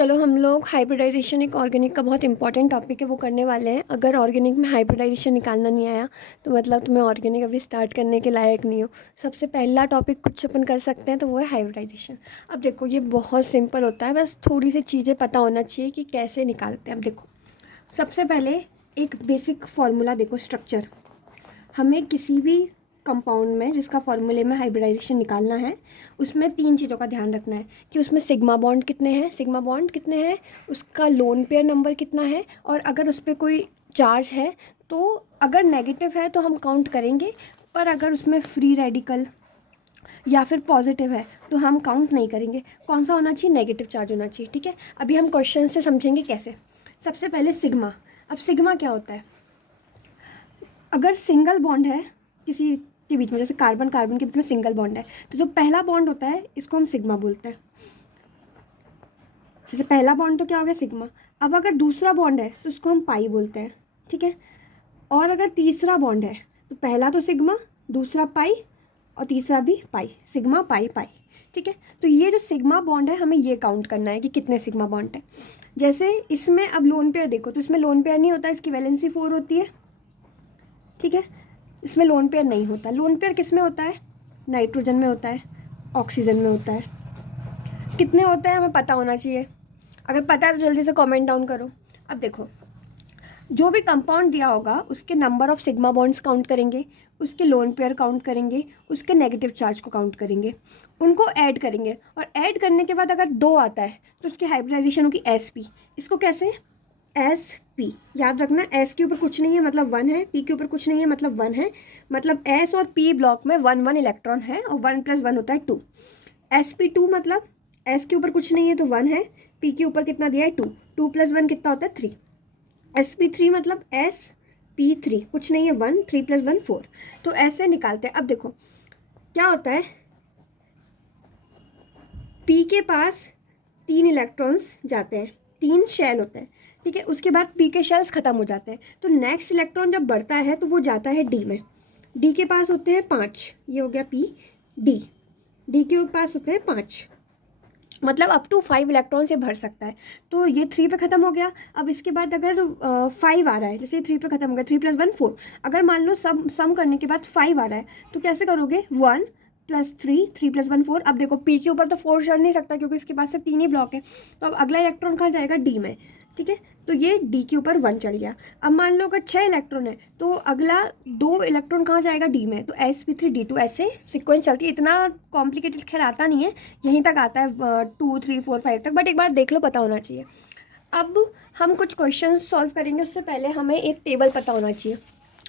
चलो हम लोग हाइब्रिडाइजेशन एक ऑर्गेनिक का बहुत इंपॉर्टेंट टॉपिक है वो करने वाले हैं। अगर ऑर्गेनिक में हाइब्रिडाइजेशन निकालना नहीं आया तो मतलब तुम्हें ऑर्गेनिक अभी स्टार्ट करने के लायक नहीं हो। सबसे पहला टॉपिक कुछ अपन कर सकते हैं तो वो है हाइब्रिडाइजेशन। अब देखो ये बहुत सिंपल होता है, बस थोड़ी सी चीज़ें पता होना चाहिए कि कैसे निकालते हैं। अब देखो सबसे पहले एक बेसिक फार्मूला देखो, स्ट्रक्चर। हमें किसी भी कंपाउंड में जिसका फॉर्मूले में हाइब्रिडाइजेशन निकालना है उसमें तीन चीज़ों का ध्यान रखना है कि उसमें सिग्मा बॉन्ड कितने हैं, उसका लोन पेयर नंबर कितना है, और अगर उस पर कोई चार्ज है तो अगर नेगेटिव है तो हम काउंट करेंगे, पर अगर उसमें फ्री रेडिकल या फिर पॉजिटिव है तो हम काउंट नहीं करेंगे। कौन सा होना चाहिए? नेगेटिव चार्ज होना चाहिए। ठीक है, अभी हम क्वेश्चन से समझेंगे कैसे। सबसे पहले सिग्मा। अब सिग्मा क्या होता है? अगर सिंगल बॉन्ड है किसी के बीच में, जैसे कार्बन कार्बन के बीच में सिंगल बॉन्ड है, तो जो पहला बॉन्ड होता है इसको हम सिग्मा बोलते हैं। जैसे पहला बॉन्ड तो क्या हो गया? सिग्मा। अब अगर दूसरा बॉन्ड है तो उसको हम पाई बोलते हैं। ठीक है, और अगर तीसरा बॉन्ड है तो पहला तो सिग्मा, दूसरा पाई, और तीसरा भी पाई। सिग्मा पाई पाई। ठीक है, तो ये जो सिग्मा बॉन्ड है हमें ये काउंट करना है कि कितने सिग्मा बॉन्ड है। जैसे इसमें अब लोन पेयर देखो, तो इसमें लोन पेयर नहीं होता, इसकी वैलेंसी 4 होती है। ठीक है, इसमें लोन पेयर नहीं होता। लोन पेयर किस में होता है? नाइट्रोजन में होता है, ऑक्सीजन में होता है। कितने होते हैं हमें पता होना चाहिए। अगर पता है तो जल्दी से कमेंट डाउन करो। अब देखो जो भी कंपाउंड दिया होगा उसके number of sigma bonds count करेंगे, उसके लोन पेयर काउंट करेंगे, उसके नेगेटिव चार्ज को काउंट करेंगे, उनको ऐड करेंगे, और ऐड करने के बाद अगर 2 आता है तो उसकी हाइब्रिडाइजेशन होगी sp। इसको कैसे? sp। याद रखना, s के ऊपर कुछ नहीं है मतलब 1 है, p के ऊपर कुछ नहीं है मतलब 1 है, मतलब s और p ब्लॉक में 1 1 इलेक्ट्रॉन है, और 1 + 1 होता है 2। sp2 मतलब s के ऊपर कुछ नहीं है तो 1 है, p के ऊपर कितना दिया है? 2। 2 + 1 कितना होता है? 3। sp3 मतलब sp3 कुछ नहीं है 1, 3 + 1 4। तो ऐसे निकालते हैं। अब देखो क्या होता है, p के पास 3 इलेक्ट्रॉन्स जाते हैं, 3 शेल होते हैं। ठीक है, उसके बाद p के शेल्स खत्म हो जाते हैं, तो नेक्स्ट इलेक्ट्रॉन जब बढ़ता है तो वो जाता है d में। d के पास होते हैं 5, ये हो गया p। d के पास होते हैं 5, मतलब अप टू 5 इलेक्ट्रॉन से भर सकता है। तो ये 3 पे ख़त्म हो गया। अब इसके बाद अगर 5 आ रहा है, जैसे 3 पे ख़त्म हो गया, 3 + 1 4। अगर मान लो सम करने के बाद 5 आ रहा है तो कैसे करोगे? 1 + 3, 3 + 1 4। अब देखो पी के ऊपर तो 4 चढ़ नहीं सकता क्योंकि इसके पास सिर्फ 3 ही ब्लॉक है, तो अब अगला इलेक्ट्रॉन कहाँ जाएगा? डी में। ठीक है, तो ये डी के ऊपर 1 चढ़ गया। अब मान लो अगर 6 इलेक्ट्रॉन है तो अगला 2 इलेक्ट्रॉन कहाँ जाएगा? डी में, तो sp3 d2। ऐसे सिक्वेंस चलती है। इतना कॉम्प्लिकेटेड खैर आता नहीं है, यहीं तक आता है 2 3 4 5 तक, बट एक बार देख लो, पता होना चाहिए। अब हम कुछ क्वेश्चन सॉल्व करेंगे, उससे पहले हमें एक टेबल पता होना चाहिए।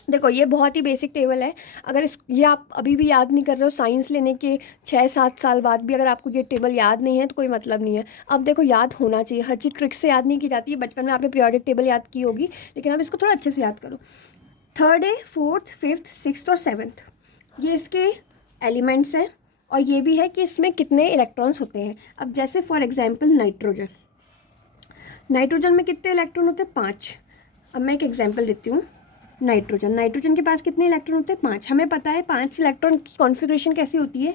देखो ये बहुत ही बेसिक टेबल है। अगर ये आप अभी भी याद नहीं कर रहे हो, साइंस लेने के 6 7 साल बाद भी अगर आपको ये टेबल याद नहीं है तो कोई मतलब नहीं है। अब देखो याद होना चाहिए, हर चीज़ ट्रिक से याद नहीं की जाती है। बचपन में आपने पीरियोडिक टेबल याद की होगी, लेकिन अब इसको थोड़ा अच्छे से याद करो। 3rd है, 4th 5th 6th और 7th, ये इसके एलिमेंट्स हैं, और ये भी है कि इसमें कितने इलेक्ट्रॉन्स होते हैं। अब जैसे फॉर एग्जाम्पल नाइट्रोजन में कितने इलेक्ट्रॉन होते हैं? 5। अब मैं एक एग्जाम्पल देती हूँ। नाइट्रोजन के पास कितने इलेक्ट्रॉन होते हैं? 5। हमें पता है 5 इलेक्ट्रॉन की कॉन्फ़िगरेशन कैसी होती है?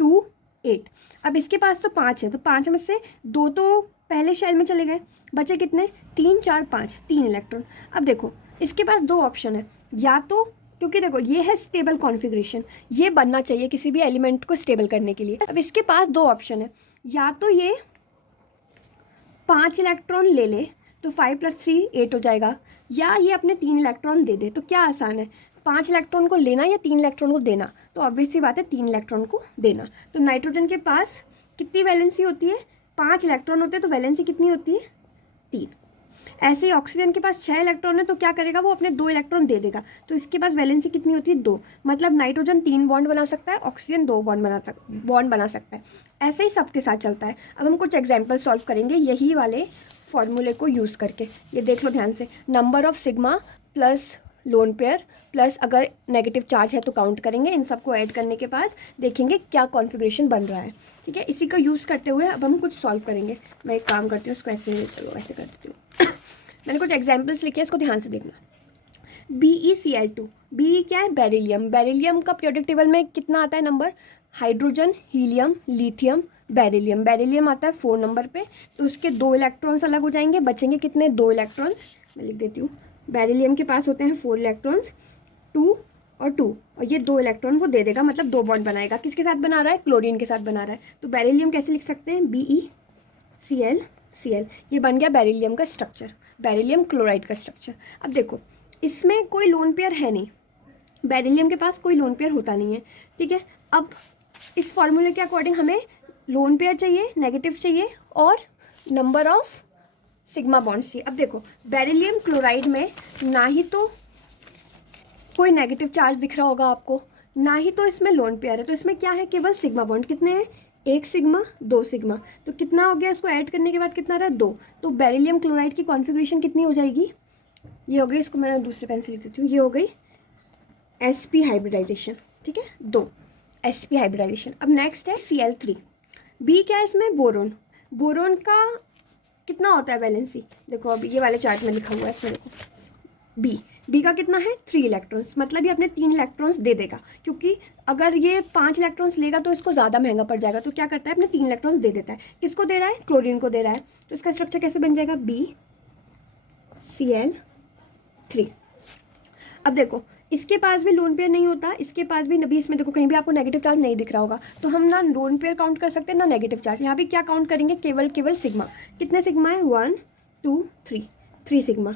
2 8। अब इसके पास तो 5 है, तो 5 में से 2 तो पहले शेल में चले गए, बचे कितने? 3 4 5, 3 इलेक्ट्रॉन। अब देखो इसके पास 2 ऑप्शन है, या तो, क्योंकि देखो ये है स्टेबल कॉन्फ़िगरेशन, ये बनना चाहिए किसी भी एलिमेंट को स्टेबल करने के लिए। अब इसके पास 2 ऑप्शन है, या तो ये 5 इलेक्ट्रॉन ले ले तो 5 + 3 8 हो जाएगा, या ये अपने 3 इलेक्ट्रॉन दे दे। तो क्या आसान है, 5 इलेक्ट्रॉन को लेना या 3 इलेक्ट्रॉन को देना? तो ऑब्वियस सी बात है 3 इलेक्ट्रॉन को देना। तो नाइट्रोजन के पास कितनी वैलेंसी होती है? 5 इलेक्ट्रॉन होते हैं, तो वैलेंसी कितनी होती है? 3। ऐसे ही ऑक्सीजन के पास 6 इलेक्ट्रॉन है, तो क्या करेगा वो? अपने 2 इलेक्ट्रॉन दे देगा, तो इसके पास वैलेंसी कितनी होती है? 2। मतलब नाइट्रोजन 3 बॉन्ड बना सकता है, ऑक्सीजन 2 बॉन्ड बना सकता है। ऐसे ही सबके साथ चलता है। अब हम कुछ एग्जाम्पल सॉल्व करेंगे यही वाले फॉर्मूले को यूज़ करके। ये देख लो ध्यान से, number of sigma plus lone pair plus अगर नेगेटिव चार्ज है तो काउंट करेंगे। इन सबको ऐड करने के बाद देखेंगे क्या कॉन्फ़िगरेशन बन रहा है। ठीक है, इसी का यूज़ करते हुए अब हम कुछ सॉल्व करेंगे। मैं एक काम करती हूँ, उसको ऐसे, चलो ऐसे कर देती हूँ। मैंने कुछ एग्जाम्पल्स लिखे हैं, इसको ध्यान से देखना। BeCl2, बी क्या है? बेरिलियम। बेरिलियम का पीरियोडिक टेबल में कितना आता है number? Hydrogen, helium, lithium, beryllium, beryllium आता है 4 नंबर पे, तो उसके 2 इलेक्ट्रॉन्स अलग हो जाएंगे, बचेंगे कितने, 2 इलेक्ट्रॉन्स। मैं लिख देती हूँ, बेरिलियम के पास होते हैं 4 इलेक्ट्रॉन्स, 2 और 2, और ये 2 इलेक्ट्रॉन वो दे देगा, मतलब 2 बॉन्ड बनाएगा। किसके साथ बना रहा है, क्लोरीन के साथ बना रहा है। तो बेरिलियम कैसे लिख सकते हैं, BeCl, ये बन गया बेरिलियम का स्ट्रक्चर, बेरिलियम क्लोराइड का स्ट्रक्चर। अब देखो इसमें कोई लोन पेयर है नहीं, बेरिलियम के पास कोई लोन पेयर होता नहीं है, ठीक है। अब इस फॉर्मूले के अकॉर्डिंग हमें लोन पेयर चाहिए, नेगेटिव चाहिए, और नंबर ऑफ सिग्मा बॉन्ड्स चाहिए। अब देखो बेरिलियम क्लोराइड में ना ही तो कोई नेगेटिव चार्ज दिख रहा होगा आपको, ना ही तो इसमें लोन पेयर है, तो इसमें क्या है, केवल सिग्मा बॉन्ड। कितने हैं, 1 सिग्मा 2 सिग्मा, तो कितना हो गया, इसको ऐड करने के बाद कितना रहा, 2। तो बेरिलियम क्लोराइड की कॉन्फ़िगरेशन कितनी हो जाएगी, ये हो गई, इसको मैं दूसरे पेन से लिख देती हूँ, ये हो गई sp हाइब्रिडाइजेशन, ठीक है, 2 sp हाइब्रिडाइजेशन। अब नेक्स्ट है Cl3, B क्या है इसमें, बोरोन। बोरोन का कितना होता है वैलेंसी, देखो अभी ये वाले चार्ट में लिखा हुआ है इसमें, देखो बी का कितना है, 3 इलेक्ट्रॉन्स, मतलब ये अपने 3 इलेक्ट्रॉन्स दे देगा, क्योंकि अगर ये 5 इलेक्ट्रॉन्स लेगा तो इसको ज़्यादा महंगा पड़ जाएगा, तो क्या करता है, अपने 3 इलेक्ट्रॉन्स दे देता है। किसको दे रहा है, क्लोरीन को दे रहा है, तो इसका स्ट्रक्चर कैसे बन जाएगा, BCl3। अब देखो इसके पास भी लोन पेयर नहीं होता, इसके पास भी नबी, इसमें देखो कहीं भी आपको नेगेटिव चार्ज नहीं दिख रहा होगा, तो हम ना लोन पेयर काउंट कर सकते हैं ना नेगेटिव चार्ज। यहाँ भी क्या काउंट करेंगे, केवल सिग्मा। कितने सिग्मा है, 1 2 3 सिग्मा।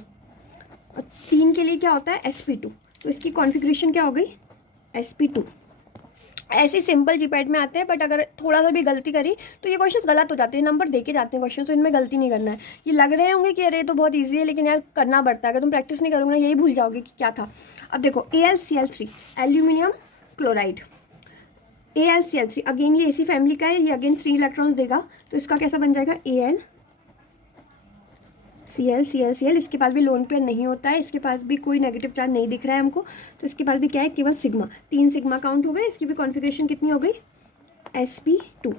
और 3 के लिए क्या होता है, sp2, तो इसकी कॉन्फ़िगरेशन क्या हो गई, sp2। ऐसे सिंपल जीपैट में आते हैं, बट अगर थोड़ा सा भी गलती करी तो ये क्वेश्चंस गलत हो जाते हैं, नंबर देके जाते हैं क्वेश्चन, तो इनमें गलती नहीं करना है। ये लग रहे होंगे कि अरे तो बहुत ईजी है, लेकिन यार करना पड़ता है, अगर तुम प्रैक्टिस नहीं करोगे ना यही भूल जाओगे कि क्या था। अब देखो AlCl3, aluminium chloride, AlCl3 again ये इसी फैमिली का है, ये अगेन 3 इलेक्ट्रॉन्स देगा, तो इसका कैसा बन जाएगा, Cl, इसके पास भी लोन पेयर नहीं होता है, इसके पास भी कोई नेगेटिव चार्ज नहीं दिख रहा है हमको, तो इसके पास भी क्या है, केवल सिग्मा। 3 सिग्मा काउंट हो गए, इसकी भी कॉन्फ़िगरेशन कितनी हो गई, sp2,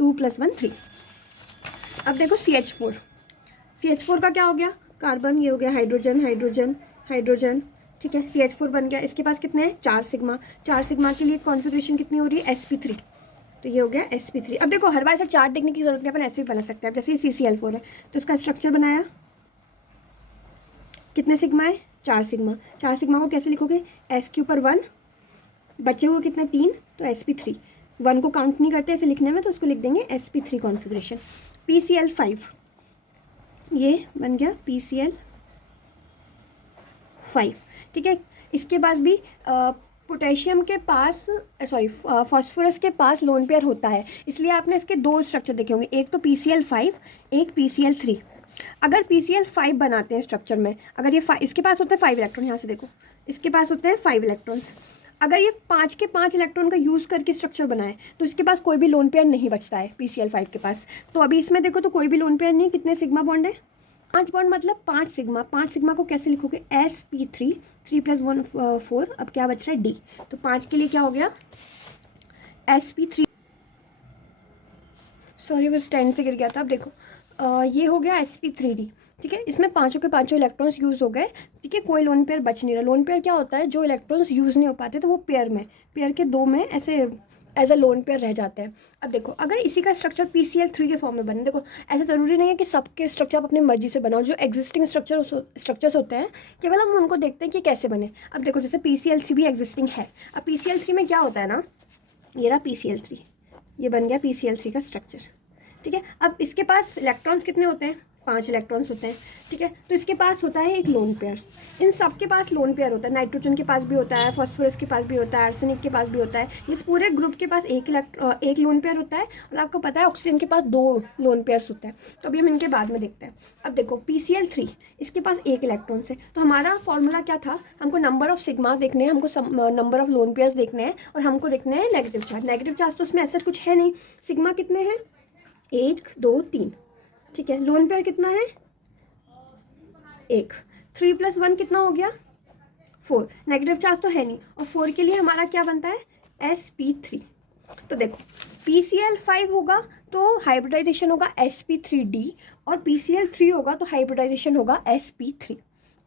2 + 1 3। अब देखो CH4 का क्या हो गया, कार्बन, ये हो गया हाइड्रोजन हाइड्रोजन हाइड्रोजन, ठीक है, CH4 बन गया। इसके पास कितने हैं, 4 सिग्मा, 4 सिग्मा के लिए कॉन्फ़िगरेशन कितनी हो रही है, sp3, तो ये हो गया sp3। अब देखो हर बार ऐसा चार्ट देखने की जरूरत नहीं, अपन ऐसे भी बना सकते हैं। जैसे ये CCl4 है, तो इसका स्ट्रक्चर बनाया, कितने सिग्मा है, 4 सिग्मा। 4 सिग्मा को कैसे लिखोगे, s के ऊपर 1, बचे हुए कितने 3, तो sp3। 1 को काउंट नहीं करते ऐसे लिखने में, तो उसको लिख देंगे sp3 कॉन्फ़िगरेशन। PCl5, ये बन गया PCl5, ठीक है। इसके पास भी पोटेशियम के पास, सॉरी फॉस्फोरस के पास लोन पेयर होता है, इसलिए आपने इसके 2 स्ट्रक्चर देखे होंगे, एक तो PCl5, एक PCl3। अगर PCl5 बनाते हैं स्ट्रक्चर में, अगर ये इसके पास होते हैं 5 इलेक्ट्रॉन, यहाँ से देखो इसके पास होते हैं 5 इलेक्ट्रॉन्स, अगर ये 5 के 5 इलेक्ट्रॉन का यूज़ करके स्ट्रक्चर बनाए तो इसके पास कोई भी लोन पेयर नहीं बचता है PCl5 के पास। तो अभी इसमें देखो तो कोई भी लोन पेयर नहीं, कितने सिग्मा बॉन्ड है, 5 बॉन्ड, मतलब 5 सिग्मा। 5 सिग्मा को कैसे लिखोगे, sp3, 3 + 1 4, अब क्या बच रहा है, d, तो 5 के लिए क्या हो गया, sp3, सॉरी वो स्टैंड से गिर गया था। अब देखो ये हो गया sp3d, ठीक है। इसमें पांचों के पांचों इलेक्ट्रॉन्स यूज़ हो गए, ठीक है, कोई लोन पेयर बच नहीं रहा। लोन पेयर क्या होता है, जो इलेक्ट्रॉन्स यूज़ नहीं हो पाते तो वो पेयर के 2 में ऐसे एज अ लोन पेयर रह जाते हैं। अब देखो अगर इसी का स्ट्रक्चर PCl3 के फॉर्म में बने, देखो ऐसा ज़रूरी नहीं है कि सबके स्ट्रक्चर आप अपनी मर्जी से बनाओ, जो एग्जिस्टिंग स्ट्रक्चर्स होते हैं केवल हम उनको देखते हैं कि कैसे बने। अब देखो जैसे PCl3 भी एग्जिस्टिंग है, अब PCl3 में क्या होता है ना, ये रहा PCl3, ये बन गया PCl3 का स्ट्रक्चर, ठीक है। अब इसके पास इलेक्ट्रॉन्स कितने होते हैं, 5 इलेक्ट्रॉन्स होते हैं, ठीक है। तो इसके पास होता है एक लोन पेयर, इन सब के पास लोन पेयर होता है, नाइट्रोजन के पास भी होता है, फॉस्फोरस के पास भी होता है, आर्सेनिक के पास भी होता है। इस पूरे ग्रुप के पास एक लोन पेयर होता है, और आपको पता है ऑक्सीजन के पास 2 लोन पेयर्स होते हैं। तो अभी हम इनके बाद में देखते हैं। अब देखो PCl3, इसके पास 1 इलेक्ट्रॉन है, तो हमारा फॉर्मूला क्या था, हमको नंबर ऑफ सिग्मा देखने हैं, हमको नंबर ऑफ लोन पेयर्स देखने हैं, और हमको देखने हैं नेगेटिव चार्ज। नेगेटिव चार्ज तो उसमें ऐसा कुछ है नहीं, सिग्मा कितने हैं, 1 2 3, ठीक है। लोन पेयर कितना है, 1, 3 + 1 कितना हो गया, 4, नेगेटिव चार्ज तो है नहीं, और 4 के लिए हमारा क्या बनता है, sp3। तो देखो PCl5 होगा तो हाइब्रिडाइजेशन होगा sp3d, और PCl3 होगा तो हाइब्रिडाइजेशन होगा sp3,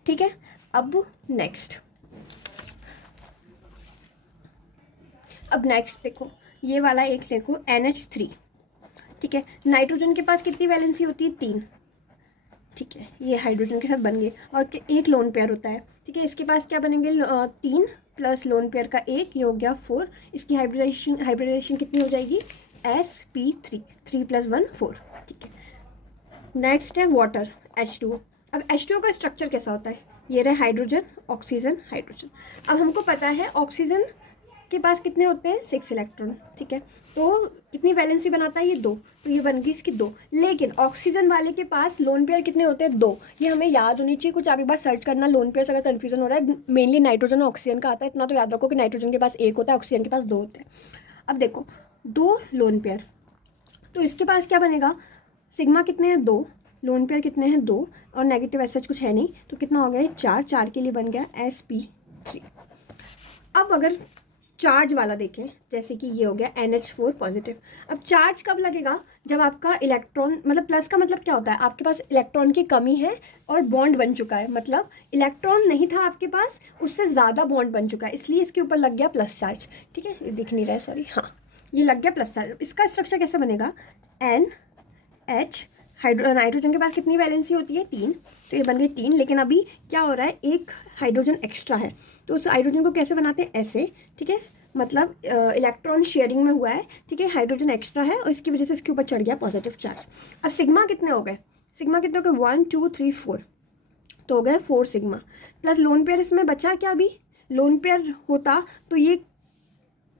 ठीक है। अब नेक्स्ट देखो ये वाला एक देखो NH3, ठीक है। नाइट्रोजन के पास कितनी वैलेंसी होती है? 3। ठीक है, ये हाइड्रोजन के साथ बन गए। और एक लोन पेयर होता है, ठीक है। इसके पास क्या बनेंगे? 3 प्लस लोन पेयर का 1, ये हो गया 4। इसकी हाइब्रिडाइजेशन कितनी हो जाएगी? sp3, 3 + 1 4। ठीक है। नेक्स्ट है वाटर, H2O। अब H2O का स्ट्रक्चर कैसा होता है? ये रहे हाइड्रोजन, ऑक्सीजन, हाइड्रोजन। अब हमको पता है ऑक्सीजन के पास कितने होते हैं? 6 इलेक्ट्रॉन। ठीक है, तो कितनी वैलेंसी बनाता है? ये 2, तो ये बन गई इसकी 2। लेकिन ऑक्सीजन वाले के पास लोन पेयर कितने होते हैं? 2। ये हमें याद होनी चाहिए, कुछ आप एक बार सर्च करना लोन पेयर, अगर कन्फ्यूजन हो रहा है। मेनली नाइट्रोजन और ऑक्सीजन का आता है, इतना तो याद रखो कि नाइट्रोजन के पास 1 होता है, ऑक्सीजन के पास 2 होते हैं। अब देखो 2 लोन पेयर, तो इसके पास क्या बनेगा? सिग्मा कितने हैं? 2। लोन पेयर कितने हैं? 2। और नेगेटिव ऐसा कुछ है नहीं, तो कितना हो गया? 4। 4 के लिए बन गया sp3। अब अगर चार्ज वाला देखें, जैसे कि ये हो गया NH4 पॉजिटिव। अब चार्ज कब लगेगा? जब आपका इलेक्ट्रॉन, मतलब प्लस का मतलब क्या होता है? आपके पास इलेक्ट्रॉन की कमी है और बॉन्ड बन चुका है, मतलब इलेक्ट्रॉन नहीं था आपके पास, उससे ज़्यादा बॉन्ड बन चुका है, इसलिए इसके ऊपर लग गया प्लस चार्ज। ठीक है, ये दिख नहीं रहा है, सॉरी, हाँ, ये लग गया प्लस चार्ज। इसका स्ट्रक्चर कैसे बनेगा? NH, नाइट्रोजन के पास कितनी वैलेंसी होती है? 3, तो ये बन गई 3। लेकिन अभी क्या हो रहा है? एक हाइड्रोजन एक्स्ट्रा है, तो उस हाइड्रोजन को कैसे बनाते हैं? ऐसे। ठीक है, मतलब इलेक्ट्रॉन शेयरिंग में हुआ है। ठीक है, हाइड्रोजन एक्स्ट्रा है और इसकी वजह से इसके ऊपर चढ़ गया पॉजिटिव चार्ज। अब सिग्मा कितने हो गए? सिग्मा कितने हो गए? 1 2 3 4, तो हो गए 4 सिग्मा। प्लस लोन पेयर इसमें बचा क्या? अभी लोन पेयर होता तो ये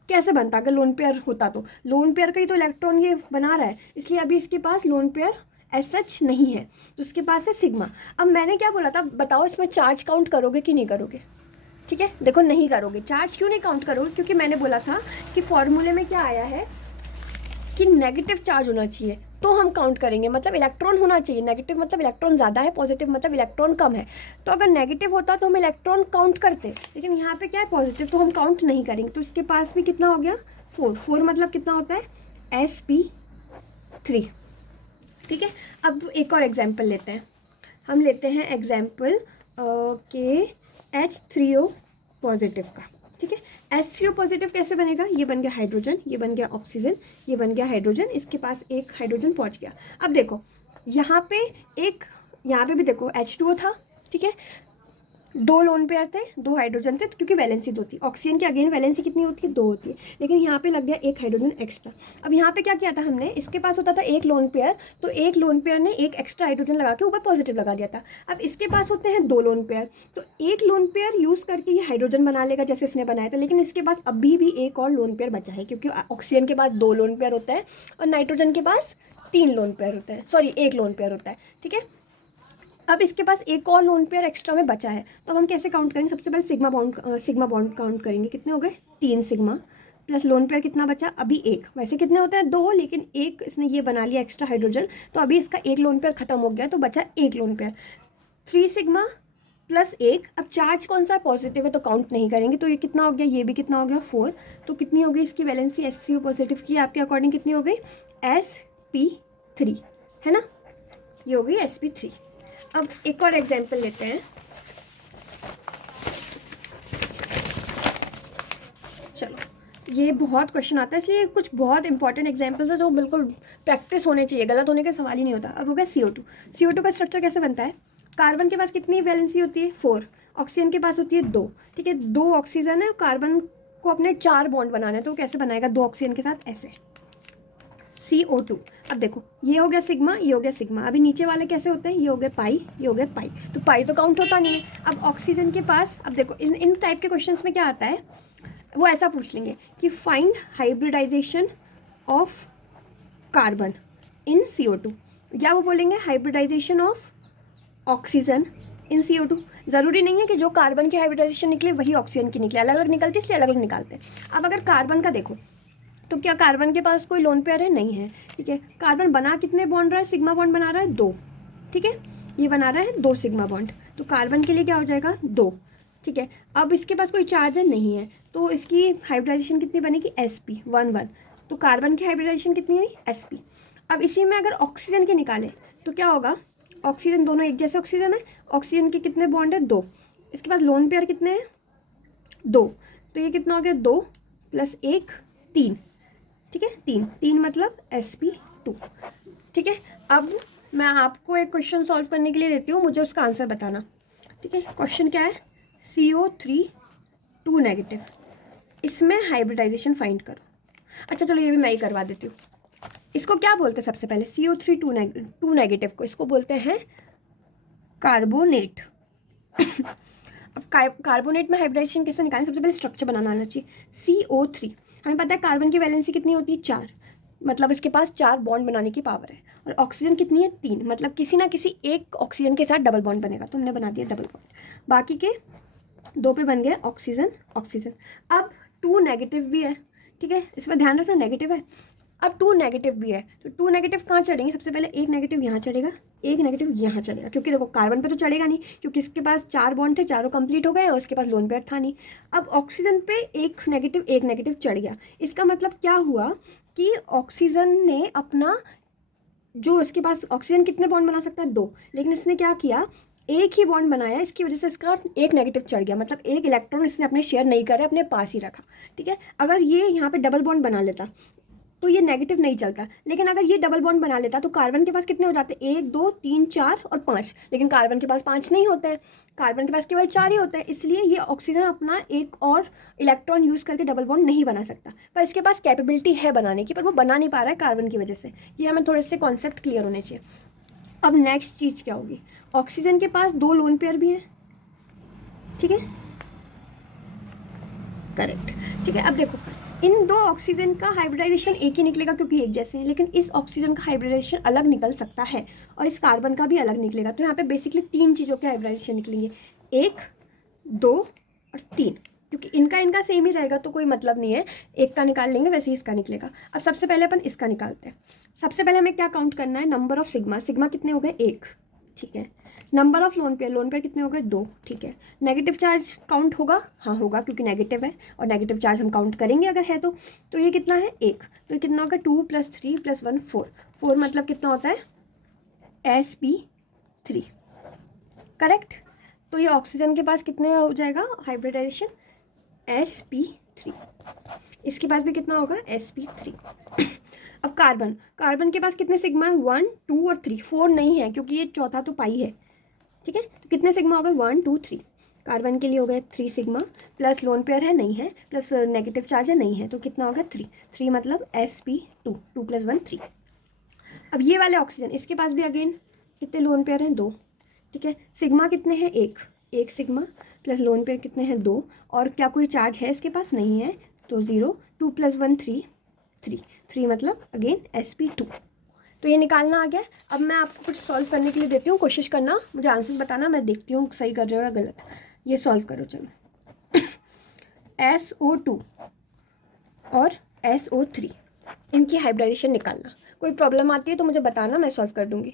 कैसे बनता? अगर लोन पेयर होता तो लोन पेयर का ही तो इलेक्ट्रॉन ये बना रहा है, इसलिए अभी इसके पास लोन पेयर एज सच नहीं है, तो उसके पास है सिग्मा। अब मैंने क्या बोला था? बताओ इसमें चार्ज काउंट करोगे कि नहीं करोगे? ठीक है, देखो नहीं करोगे। चार्ज क्यों नहीं काउंट करोगे? क्योंकि मैंने बोला था कि फॉर्मूले में क्या आया है कि नेगेटिव चार्ज होना चाहिए, तो हम काउंट करेंगे। मतलब इलेक्ट्रॉन होना चाहिए, नेगेटिव मतलब इलेक्ट्रॉन ज़्यादा है, पॉजिटिव मतलब इलेक्ट्रॉन कम है। तो अगर नेगेटिव होता तो हम इलेक्ट्रॉन काउंट करते, लेकिन यहाँ पे क्या है? पॉजिटिव, तो हम काउंट नहीं करेंगे। तो इसके पास भी कितना हो गया? 4। 4 मतलब कितना होता है? sp3। ठीक है, अब एक और एग्जाम्पल लेते हैं। हम लेते हैं एग्जाम्पल के H3O पॉजिटिव का। ठीक है, H3O पॉजिटिव कैसे बनेगा? ये बन गया हाइड्रोजन, ये बन गया ऑक्सीजन, ये बन गया हाइड्रोजन, इसके पास एक हाइड्रोजन पहुंच गया। अब देखो यहाँ पे यहाँ पे भी देखो H2O था। ठीक है, 2 लोन पेयर थे, 2 हाइड्रोजन थे, क्योंकि वैलेंसी 2 थी। ऑक्सीजन की अगेन वैलेंसी कितनी होती है? 2 होती है, लेकिन यहाँ पे लग गया एक हाइड्रोजन एक्स्ट्रा। अब यहाँ पे क्या किया था हमने? इसके पास होता था एक लोन पेयर, तो एक लोन पेयर ने एक एक्स्ट्रा हाइड्रोजन लगा के ऊपर पॉजिटिव लगा दिया था। अब इसके पास होते हैं 2 लोन पेयर, तो एक लोन पेयर यूज़ करके ये हाइड्रोजन बना लेगा जैसे इसने बनाया था, लेकिन इसके पास अभी भी एक और लोन पेयर बचा है, क्योंकि ऑक्सीजन के पास 2 लोन पेयर होता है और नाइट्रोजन के पास 3 लोन पेयर होते हैं, सॉरी 1 लोन पेयर होता है। ठीक है, अब इसके पास एक और लोन पेयर एक्स्ट्रा में बचा है, तो अब हम कैसे काउंट करेंगे? सबसे पहले सिग्मा बॉन्ड काउंट करेंगे। कितने हो गए? 3 सिग्मा। प्लस लोन पेयर कितना बचा? अभी 1। वैसे कितने होते हैं? 2, लेकिन एक इसने ये बना लिया एक्स्ट्रा हाइड्रोजन, तो अभी इसका एक लोन पेयर खत्म हो गया, तो बचा एक लोन पेयर। 3 sigma plus 1। अब चार्ज कौन सा है? पॉजिटिव है, तो काउंट नहीं करेंगे। तो ये कितना हो गया? ये भी कितना हो गया? 4। तो कितनी हो गई इसकी वैलेंसी H3O पॉजिटिव की? आपके अकॉर्डिंग कितनी हो गई? sp3, है ना? ये हो गई sp3। अब एक और एग्जाम्पल लेते हैं। चलो, ये बहुत क्वेश्चन आता है, इसलिए कुछ बहुत इंपॉर्टेंट एग्जाम्पल्स है जो बिल्कुल प्रैक्टिस होने चाहिए, गलत होने का सवाल ही नहीं होता। अब हो गया CO2। CO2 का स्ट्रक्चर कैसे बनता है? कार्बन के पास कितनी वैलेंसी होती है? 4। ऑक्सीजन के पास होती है 2। ठीक है, 2 ऑक्सीजन है, कार्बन को अपने 4 बॉन्ड बनाना है, तो कैसे बनाएगा? 2 ऑक्सीजन के साथ ऐसे, CO2। अब देखो ये हो गया सिग्मा, ये हो गया सिग्मा। अभी नीचे वाले कैसे होते हैं? ये हो गए पाई, ये हो गए पाई, तो पाई तो काउंट होता नहीं है। अब ऑक्सीजन के पास, अब देखो इन टाइप के क्वेश्चंस में क्या आता है? वो ऐसा पूछ लेंगे कि find hybridisation of carbon in CO2, या वो बोलेंगे hybridisation of oxygen in CO2। ज़रूरी नहीं है कि जो कार्बन की हाइब्रिडाइजेशन निकले वही ऑक्सीजन की निकले, अलग अलग निकलती है, इसलिए अलग अलग निकालते हैं। अब अगर कार्बन का देखो, तो क्या कार्बन के पास कोई लोन पेयर है? नहीं है। ठीक है, कार्बन बना कितने बॉन्ड रहा है? सिग्मा बॉन्ड बना रहा है 2। ठीक है, ये बना रहा है 2 सिग्मा बॉन्ड, तो कार्बन के लिए क्या हो जाएगा? 2। ठीक है, अब इसके पास कोई चार्ज है? नहीं है, तो इसकी हाइब्रिडाइजेशन कितनी बनेगी? sp1 तो कार्बन की हाइब्रिडाइजेशन कितनी हुई? sp। अब इसी में अगर ऑक्सीजन की निकालें तो क्या होगा? ऑक्सीजन, दोनों एक जैसे ऑक्सीजन है, ऑक्सीजन के कितने बॉन्ड है? 2। इसके पास लोन पेयर कितने हैं? 2, तो ये कितना हो गया? 2 + 1 3। ठीक है, 3 मतलब sp 2। ठीक है, अब मैं आपको एक क्वेश्चन सॉल्व करने के लिए देती हूँ, मुझे उसका आंसर बताना। ठीक है, क्वेश्चन क्या है, CO3 2 नेगेटिव, इसमें हाइब्रिडाइजेशन फाइंड करो। अच्छा चलो ये भी मैं ही करवा देती हूँ। इसको क्या बोलते हैं सबसे पहले, CO3 2 नेगेटिव को इसको बोलते हैं कार्बोनेट। अब कार्बोनेट में हाइब्रिडाइजेशन कैसे निकालें, सबसे पहले स्ट्रक्चर बनाना आना चाहिए। CO3, हमें पता है कार्बन की वैलेंसी कितनी होती है 4, मतलब इसके पास 4 बॉन्ड बनाने की पावर है। और ऑक्सीजन कितनी है 3, मतलब किसी ना किसी एक ऑक्सीजन के साथ डबल बॉन्ड बनेगा, तो हमने बना दिया डबल बॉन्ड। बाकी के 2 पे बन गए ऑक्सीजन ऑक्सीजन। अब 2 नेगेटिव भी है, ठीक है, इसमें ध्यान रखना नेगेटिव है। अब 2 नेगेटिव भी है, तो 2 नेगेटिव कहाँ चढ़ेंगे, सबसे पहले एक नेगेटिव यहाँ चढ़ेगा, एक नेगेटिव यहाँ चढ़ेगा, क्योंकि देखो कार्बन पे तो चढ़ेगा नहीं, क्योंकि इसके पास 4 बॉन्ड थे, चारों कंप्लीट हो गए और इसके पास लोन पेयर था नहीं। अब ऑक्सीजन पे एक नेगेटिव चढ़ गया, इसका मतलब क्या हुआ कि ऑक्सीजन ने अपना, जो इसके पास ऑक्सीजन कितने बॉन्ड बना सकता है 2, लेकिन इसने क्या किया, एक ही बॉन्ड बनाया, इसकी वजह से इसका एक नेगेटिव चढ़ गया, मतलब एक इलेक्ट्रॉन इसने अपने शेयर नहीं करा, अपने पास ही रखा। ठीक है, अगर ये यहाँ पे डबल बॉन्ड बना लेता तो ये नेगेटिव नहीं चलता, लेकिन अगर ये डबल बॉन्ड बना लेता तो कार्बन के पास कितने हो जाते, 1 2 3 4 और 5, लेकिन कार्बन के पास 5 नहीं होते हैं, कार्बन के पास केवल 4 ही होते हैं, इसलिए ये ऑक्सीजन अपना एक और इलेक्ट्रॉन यूज़ करके डबल बॉन्ड नहीं बना सकता। पर इसके पास कैपेबिलिटी है बनाने की, पर वो बना नहीं पा रहा है कार्बन की वजह से। ये हमें थोड़े से कॉन्सेप्ट क्लियर होने चाहिए। अब नेक्स्ट चीज़ क्या होगी, ऑक्सीजन के पास 2 लोन पेयर भी हैं, ठीक है, करेक्ट। ठीक है, अब देखो इन 2 ऑक्सीजन का हाइब्रिडाइजेशन एक ही निकलेगा क्योंकि एक जैसे हैं, लेकिन इस ऑक्सीजन का हाइब्रिडाइजेशन अलग निकल सकता है और इस कार्बन का भी अलग निकलेगा। तो यहाँ पे बेसिकली 3 चीज़ों के हाइब्रिडाइजेशन निकलेंगे, 1 2 और 3, क्योंकि इनका सेम ही रहेगा तो कोई मतलब नहीं है, एक का निकाल लेंगे वैसे ही इसका निकलेगा। अब सबसे पहले अपन इसका निकालते हैं। सबसे पहले हमें क्या काउंट करना है, नंबर ऑफ सिग्मा, सिग्मा कितने हो गए 1, ठीक है, नंबर ऑफ लोन पेयर कितने हो गए 2, ठीक है, नेगेटिव चार्ज काउंट होगा, हाँ होगा क्योंकि नेगेटिव है और नेगेटिव चार्ज हम काउंट करेंगे अगर है तो ये कितना है 1, तो ये कितना होगा 2 + 3 + 1 4, 4 मतलब कितना होता है sp3, करेक्ट। तो ये ऑक्सीजन के पास कितने हो जाएगा हाइब्रिडाइजेशन, sp3, इसके पास भी कितना होगा sp3। अब कार्बन के पास कितने सिग्मा है, 1 2 और 3, 4 नहीं है क्योंकि ये चौथा तो पाई है, ठीक है, तो कितने सिग्मा हो गए 1 2 3, कार्बन के लिए हो गए 3 सिग्मा, प्लस लोन पेयर है नहीं है, प्लस नेगेटिव चार्ज है नहीं है, तो कितना होगा 3 3 मतलब sp2, 2 + 1 3। अब ये वाले ऑक्सीजन, इसके पास भी अगेन कितने लोन पेयर हैं 2, ठीक है, सिग्मा कितने हैं 1 सिग्मा, प्लस लोन पेयर कितने हैं 2, और क्या कोई चार्ज है इसके पास नहीं है तो 0, 2 + 1 3 3 मतलब अगेन sp2। तो ये निकालना आ गया। अब मैं आपको कुछ सॉल्व करने के लिए देती हूँ, कोशिश करना, मुझे आंसर्स बताना, मैं देखती हूँ सही कर रहे हो या गलत। ये सॉल्व करो चलो। SO2 और SO3 इनकी हाइब्रिडाइजेशन निकालना, कोई प्रॉब्लम आती है तो मुझे बताना, मैं सॉल्व कर दूँगी।